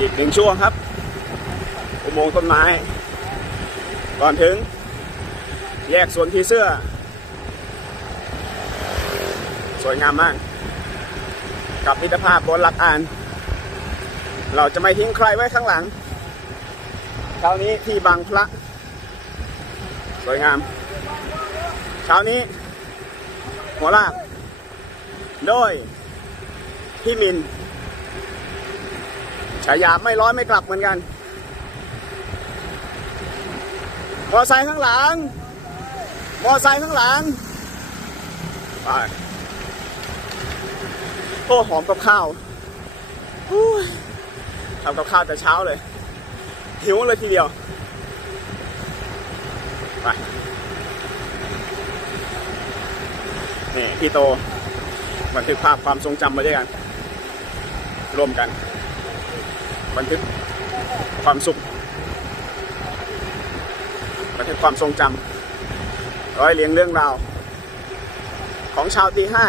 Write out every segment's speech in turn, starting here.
อีกหนึ่งช่วงครับอุโมงค์ต้นไม้ ก่อนถึง แยกสวนผีเสื้อ สวยงามมาก กับมิตรภาพบนหลักอ่าน เราจะไม่ทิ้งใครไว้ข้างหลังเช้านี้ที่บางพระ สวยงาม เช้านี้ หัวลาก โดยพี่มิน ฉายาไม่ร้อยไม่กลับเหมือนกันมอไซค์ข้างหลัง มอไซค์ข้างหลัง ไป โอ้หอมกับข้าวทำกับข้าวแต่เช้าเลย หิวเลยทีเดียว ไป นี่พี่โต บันทึกภาพความทรงจำมาด้วยกัน ร่วมกัน บันทึกความสุข บันทึกความทรงจำร้อยเรียงเรื่องราว ของชาวตีห้า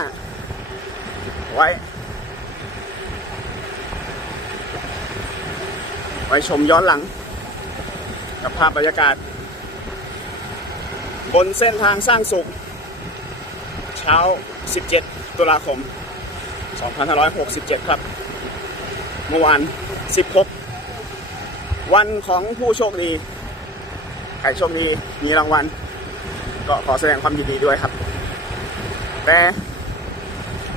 ไว้ ไว้ชมย้อนหลัง กับภาพบรรยากาศ บนเส้นทางสร้างสุข เช้า 17 ตุลาคม 2567 ครับ เมื่อวาน 16 วันของผู้โชคดี ใครโชคดีมีรางวัล ก็ขอแสดงความยินดีด้วยครับ แต่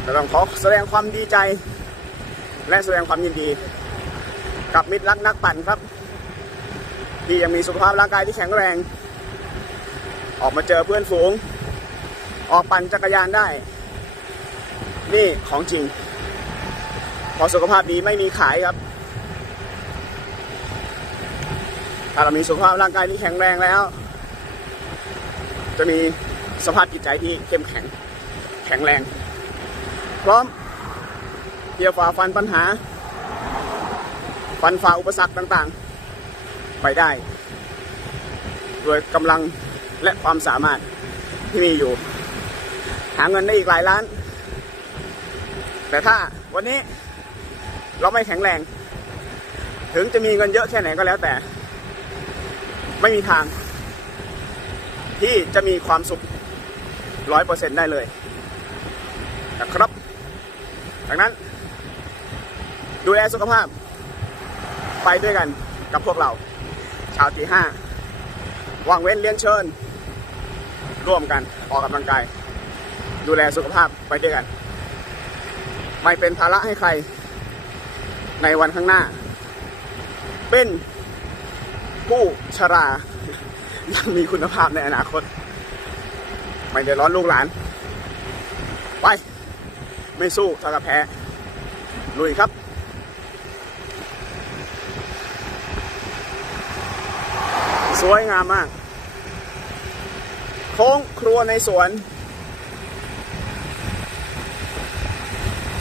ก็ต้องขอแสดงความดีใจ และแสดงความยินดี กับมิตรรักนักปั่นครับ ที่ยังมีสุขภาพร่างกายที่แข็งแรง ออกมาเจอเพื่อนฝูง ออกปั่นจักรยานได้ นี่ของจริง พอสุขภาพดีไม่มีขายครับ ถ้าเรามีสุขภาพร่างกายที่แข็งแรงแล้ว จะมีสภาพจิตใจที่เข้มแข็ง แข็งแรง พร้อมเที่จะฝ่าฟันปัญหา ฟันฝ่าอุปสรรคต่างๆ ไปได้ด้วยกำลังและความสามารถที่มีอยู่ หาเงินได้อีกหลายล้าน แต่ถ้าวันนี้เราไม่แข็งแรง ถึงจะมีเงินเยอะแค่ไหนก็แล้วแต่ ไม่มีทาง ที่จะมีความสุขร้อยเปอร์เซ็นต์ได้เลยนะครับ ดังนั้น ดูแลสุขภาพ ไปด้วยกันกับพวกเรา ชาวตีห้าวางเว้นเลี้ยงเชิญ ร่วมกันออกกำลังกาย ดูแลสุขภาพไปด้วยกัน ไม่เป็นภาระให้ใครในวันข้างหน้า เป็น ผู้ชรายังมีคุณภาพในอนาคต ไม่เดือดร้อนลูกหลาน ไป ไม่สู้เท่ากับแพ้ลุยครับสวยงามมาก โค้งครัวในสวน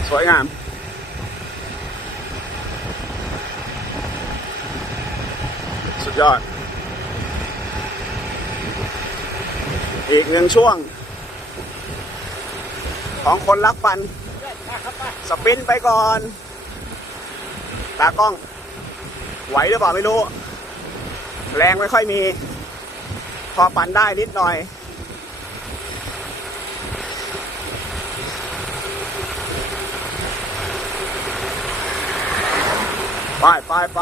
สวยงาม ดยอด อีกหนึ่งช่วง ของคนรักปัน สปินไปก่อน ตากล้อง ไหวหรือเปล่าไม่รู้ แรงไม่ค่อยมี พอปั่นได้นิดหน่อยไปไปไป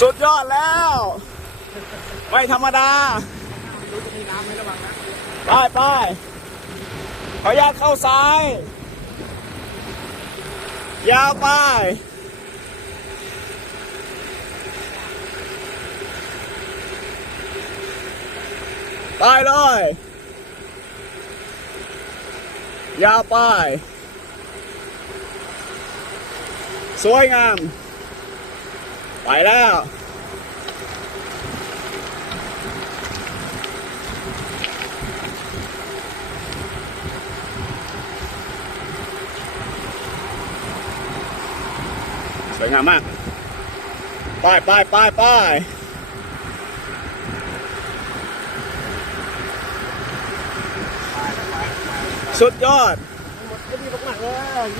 สุดยอดแล้ว ไม่ธรรมดาไปไปขออนุญาตเข้าซ้าย ยาวไป ไปเลย ยาวไป สวยงาม ไปแล้วสวยงามมาก ไปไปไปไปสุดยอด